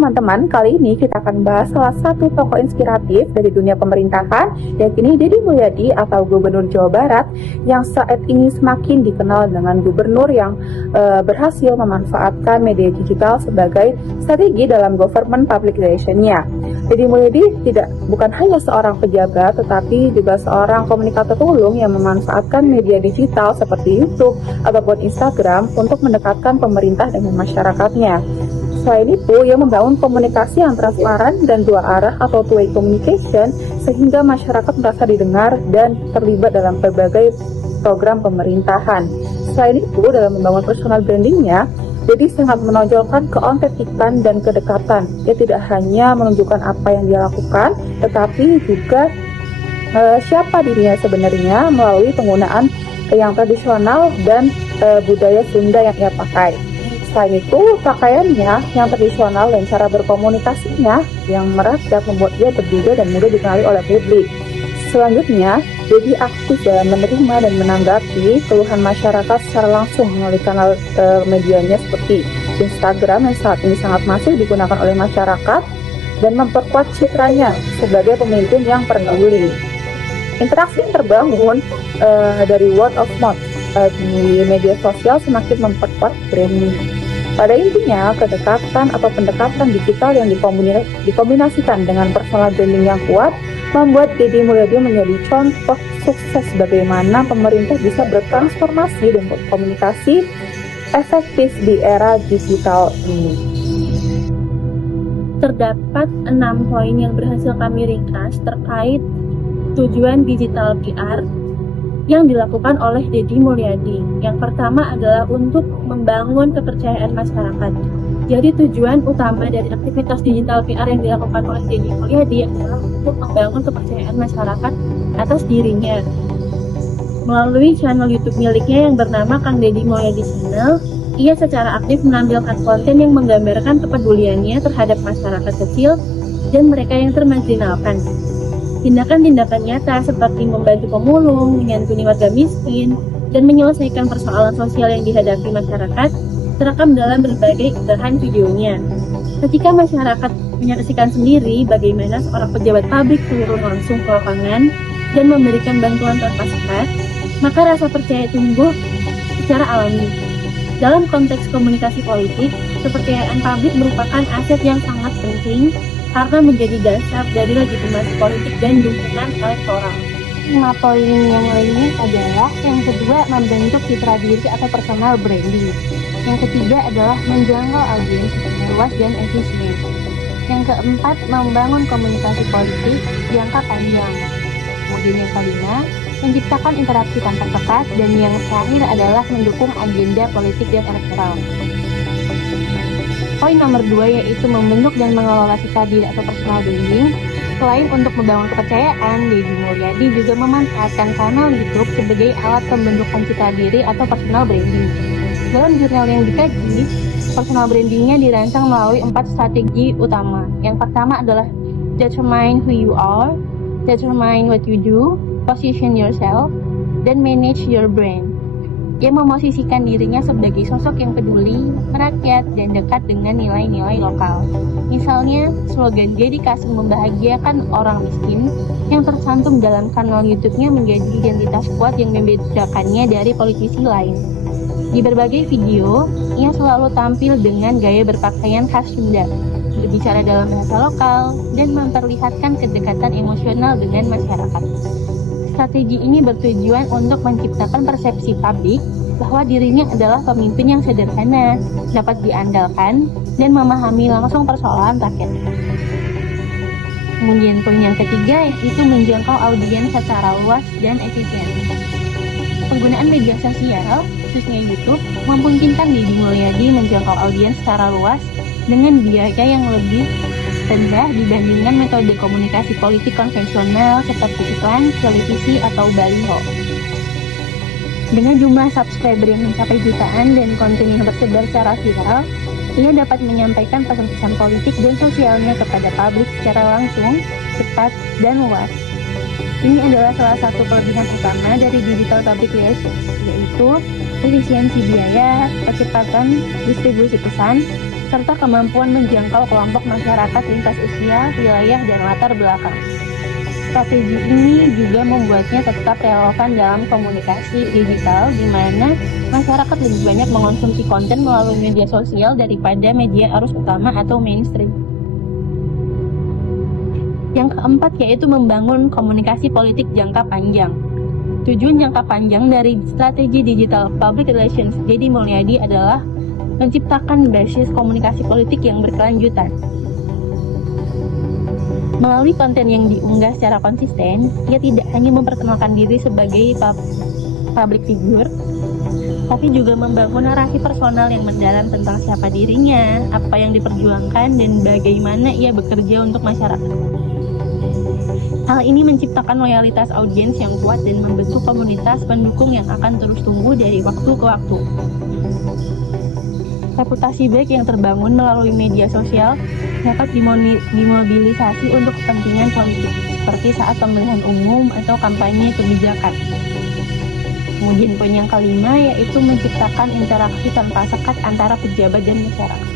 teman-teman, kali ini kita akan bahas salah satu tokoh inspiratif dari dunia pemerintahan, yakni Deddy Mulyadi atau Gubernur Jawa Barat, yang saat ini semakin dikenal dengan gubernur yang berhasil memanfaatkan media digital sebagai strategi dalam government public relation-nya. Deddy Mulyadi bukan hanya seorang pejabat, tetapi juga seorang komunikator tulung yang memanfaatkan media digital seperti YouTube ataupun Instagram untuk mendekatkan pemerintah dengan masyarakatnya. Selain itu, ia membangun komunikasi yang transparan dan dua arah atau two-way communication sehingga masyarakat merasa didengar dan terlibat dalam berbagai program pemerintahan. Selain itu, dalam membangun personal brandingnya, Deddy sangat menonjolkan keautentikan dan kedekatan. Dia tidak hanya menunjukkan apa yang dia lakukan, tetapi juga siapa dirinya sebenarnya melalui penggunaan yang tradisional dan budaya Sunda yang ia pakai. Selain itu, pakaiannya yang tradisional dan cara berkomunikasinya yang merakyat membuat dia berbeda dan mudah dikenali oleh publik. Selanjutnya, Deddy aktif dalam menerima dan menanggapi keluhan masyarakat secara langsung melalui kanal medianya seperti Instagram yang saat ini sangat masif digunakan oleh masyarakat dan memperkuat citranya sebagai pemimpin yang peduli. Interaksi yang terbangun dari word of mouth di media sosial semakin memperkuat branding. Pada intinya, kedekatan atau pendekatan digital yang dikombinasikan dengan personal branding yang kuat membuat Deddy Mulyadi menjadi contoh sukses bagaimana pemerintah bisa bertransformasi dan berkomunikasi efektif di era digital ini. Terdapat 6 poin yang berhasil kami ringkas terkait tujuan digital PR yang dilakukan oleh Deddy Mulyadi. Yang pertama adalah untuk membangun kepercayaan masyarakat. Jadi tujuan utama dari aktivitas digital PR yang dilakukan oleh Deddy Mulyadi adalah untuk membangun kepercayaan masyarakat atas dirinya. Melalui channel YouTube miliknya yang bernama Kang Deddy Mulyadi Channel, ia secara aktif menampilkan konten yang menggambarkan kepeduliannya terhadap masyarakat kecil dan mereka yang termarginalkan. Tindakan-tindakan nyata seperti membantu pemulung, menyantuni warga miskin, dan menyelesaikan persoalan sosial yang dihadapi masyarakat terekam dalam berbagai unggahan videonya. Ketika masyarakat menyaksikan sendiri bagaimana seorang pejabat publik turun langsung ke lapangan dan memberikan bantuan tanpa sekat, maka rasa percaya tumbuh secara alami. Dalam konteks komunikasi politik, kepercayaan publik merupakan aset yang sangat penting karena menjadi dasar dari legitimasi politik dan dukungan elektoral. 5 poin yang lainnya adalah yang kedua, membentuk citra diri atau personal branding. Yang ketiga adalah menjangkau audiens secara luas dan efisien. Yang keempat, membangun komunikasi politik jangka panjang. Kemudian yang kelima, menciptakan interaksi tanpa sekat. Dan yang terakhir adalah mendukung agenda politik dan elektoral. Poin nomor 2 yaitu membentuk dan mengelola citra diri atau personal branding. Selain untuk membangun kepercayaan, Deddy Mulyadi juga memanfaatkan kanal YouTube sebagai alat pembentukan citra diri atau personal branding. Dalam jurnal yang dikaji, personal brandingnya dirancang melalui 4 strategi utama. Yang pertama adalah determine who you are, determine what you do, position yourself, dan manage your brand. Ia memosisikan dirinya sebagai sosok yang peduli, merakyat, dan dekat dengan nilai-nilai lokal. Misalnya, slogan Deddy Kasem membahagiakan orang miskin yang tercantum dalam kanal YouTube-nya menjadi identitas kuat yang membedakannya dari politisi lain. Di berbagai video, ia selalu tampil dengan gaya berpakaian khas Sunda, berbicara dalam bahasa lokal, dan memperlihatkan kedekatan emosional dengan masyarakat. Strategi ini bertujuan untuk menciptakan persepsi publik bahwa dirinya adalah pemimpin yang sederhana, dapat diandalkan, dan memahami langsung persoalan rakyat. Kemudian poin yang ketiga yaitu menjangkau audiens secara luas dan efisien. Penggunaan media sosial, khususnya YouTube, memungkinkan Deddy Mulyadi menjangkau audiens secara luas dengan biaya yang lebih rendah dibandingkan metode komunikasi politik konvensional seperti iklan, televisi, atau baliho. Dengan jumlah subscriber yang mencapai jutaan dan konten yang tersebar secara viral, ia dapat menyampaikan pesan-pesan politik dan sosialnya kepada publik secara langsung, cepat, dan luas. Ini adalah salah satu kelebihan utama dari digital public relations, yaitu efisiensi biaya, kecepatan distribusi pesan, serta kemampuan menjangkau kelompok masyarakat lintas usia, wilayah, dan latar belakang. Strategi ini juga membuatnya tetap relevan dalam komunikasi digital, di mana masyarakat lebih banyak mengonsumsi konten melalui media sosial daripada media arus utama atau mainstream. Yang keempat yaitu membangun komunikasi politik jangka panjang. Tujuan jangka panjang dari strategi digital public relations Deddy Mulyadi adalah menciptakan basis komunikasi politik yang berkelanjutan. Melalui konten yang diunggah secara konsisten, ia tidak hanya memperkenalkan diri sebagai public figure, tapi juga membangun narasi personal yang mendalam tentang siapa dirinya, apa yang diperjuangkan, dan bagaimana ia bekerja untuk masyarakat. Hal ini menciptakan loyalitas audiens yang kuat dan membentuk komunitas pendukung yang akan terus tumbuh dari waktu ke waktu. Reputasi baik yang terbangun melalui media sosial dapat dimobilisasi untuk kepentingan politik, seperti saat pemilihan umum atau kampanye kebijakan. Kemudian poin yang kelima yaitu menciptakan interaksi tanpa sekat antara pejabat dan masyarakat.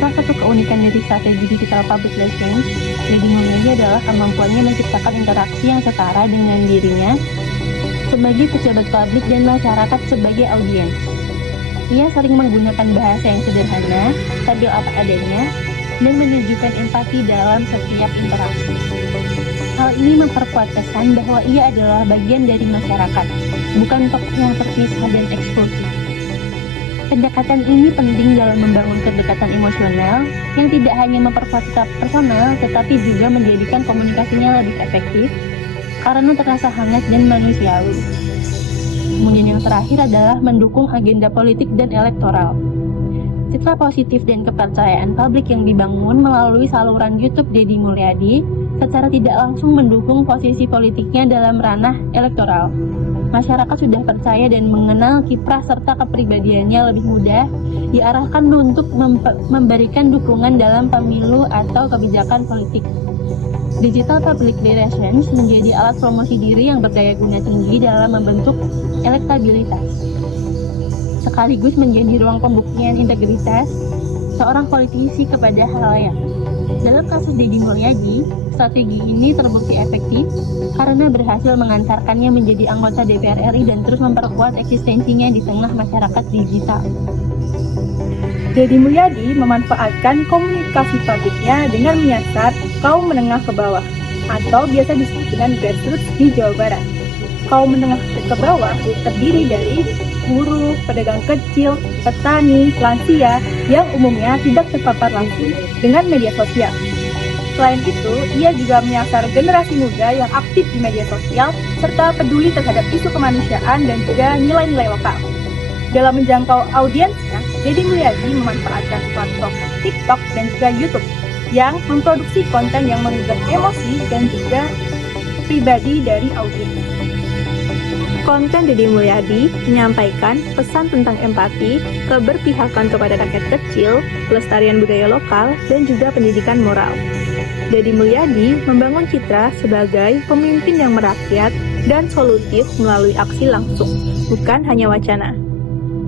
Salah satu keunikan dari strategi digital public relations Deddy Mulyadi adalah kemampuannya menciptakan interaksi yang setara dengan dirinya sebagai pejabat publik dan masyarakat sebagai audiens. Ia sering menggunakan bahasa yang sederhana, stabil apa adanya, dan menunjukkan empati dalam setiap interaksi. Hal ini memperkuat kesan bahwa ia adalah bagian dari masyarakat, bukan tokoh yang terpisah dan eksklusif. Pendekatan ini penting dalam membangun kedekatan emosional yang tidak hanya memperkuat sikap personal, tetapi juga menjadikan komunikasinya lebih efektif karena terasa hangat dan manusiawi. Kemudian yang terakhir adalah mendukung agenda politik dan elektoral. Citra positif dan kepercayaan publik yang dibangun melalui saluran YouTube Deddy Mulyadi secara tidak langsung mendukung posisi politiknya dalam ranah elektoral. Masyarakat sudah percaya dan mengenal kiprah serta kepribadiannya lebih mudah diarahkan untuk memberikan dukungan dalam pemilu atau kebijakan politik. Digital public relations menjadi alat promosi diri yang berdaya guna tinggi dalam membentuk elektabilitas, sekaligus menjadi ruang pembuktian integritas seorang politisi kepada halayak. Dalam kasus Deddy Mulyadi, strategi ini terbukti efektif karena berhasil mengantarkannya menjadi anggota DPR RI dan terus memperkuat eksistensinya di tengah masyarakat digital. Deddy Mulyadi memanfaatkan komunikasi publiknya dengan menyasar kaum menengah ke bawah atau biasa disebut dengan grassroots di Jawa Barat. Kaum menengah ke bawah terdiri dari buruh, pedagang kecil, petani, lansia yang umumnya tidak terpapar langsung dengan media sosial. Selain itu, ia juga menyasar generasi muda yang aktif di media sosial serta peduli terhadap isu kemanusiaan dan juga nilai-nilai lokal. Dalam menjangkau audiensnya, Deddy Mulyadi memanfaatkan platform TikTok dan juga YouTube yang memproduksi konten yang menggugah emosi dan juga pribadi dari audiens. Konten Deddy Mulyadi menyampaikan pesan tentang empati, keberpihakan kepada rakyat kecil, pelestarian budaya lokal, dan juga pendidikan moral. Deddy Mulyadi membangun citra sebagai pemimpin yang merakyat dan solutif melalui aksi langsung, bukan hanya wacana.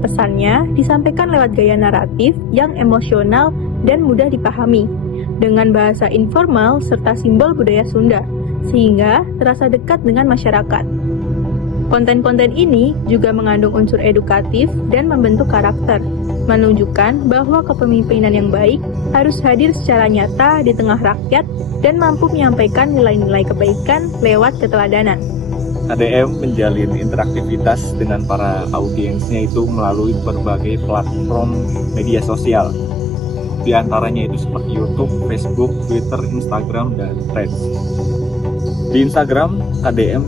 Pesannya disampaikan lewat gaya naratif yang emosional dan mudah dipahami, dengan bahasa informal serta simbol budaya Sunda, sehingga terasa dekat dengan masyarakat. Konten-konten ini juga mengandung unsur edukatif dan membentuk karakter, menunjukkan bahwa kepemimpinan yang baik harus hadir secara nyata di tengah rakyat dan mampu menyampaikan nilai-nilai kebaikan lewat keteladanan. KDM menjalin interaktivitas dengan para audiensnya itu melalui berbagai platform media sosial. Di antaranya itu seperti YouTube, Facebook, Twitter, Instagram, dan Threads. Di Instagram, KDM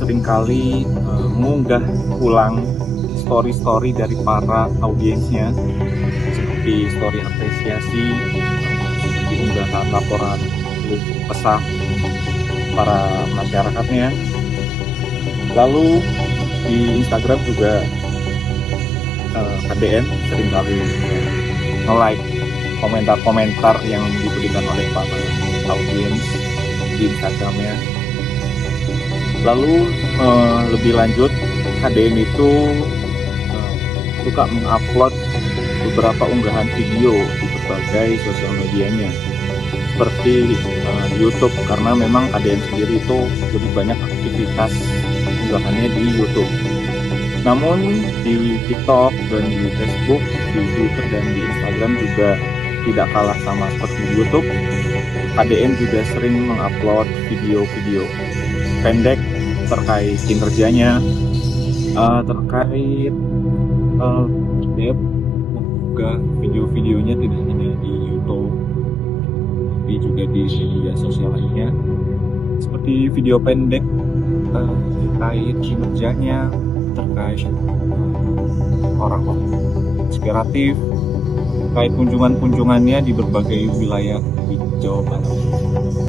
seringkali mengunggah ulang story-story dari para audiensnya, seperti story apresiasi, seperti unggahan laporan kesah para masyarakatnya. Lalu di Instagram juga KDM seringkali nge-like komentar-komentar yang diberikan oleh para audiens di Instagramnya. Lalu lebih lanjut, KDM itu suka mengupload beberapa unggahan video di berbagai sosial medianya, seperti YouTube, karena memang ADM sendiri itu lebih banyak aktivitas unggahannya di YouTube. Namun di TikTok dan di Facebook, di Twitter dan di Instagram juga tidak kalah sama seperti di YouTube. ADM juga sering mengupload video-video pendek terkait kinerjanya, terkait ADM membuka video-videonya tidak hanya di YouTube, tapi juga di media sosial lainnya, seperti video pendek terkait kinerjanya, terkait orang-orang inspiratif, terkait kunjungan-kunjungannya di berbagai wilayah di Jawa Barat.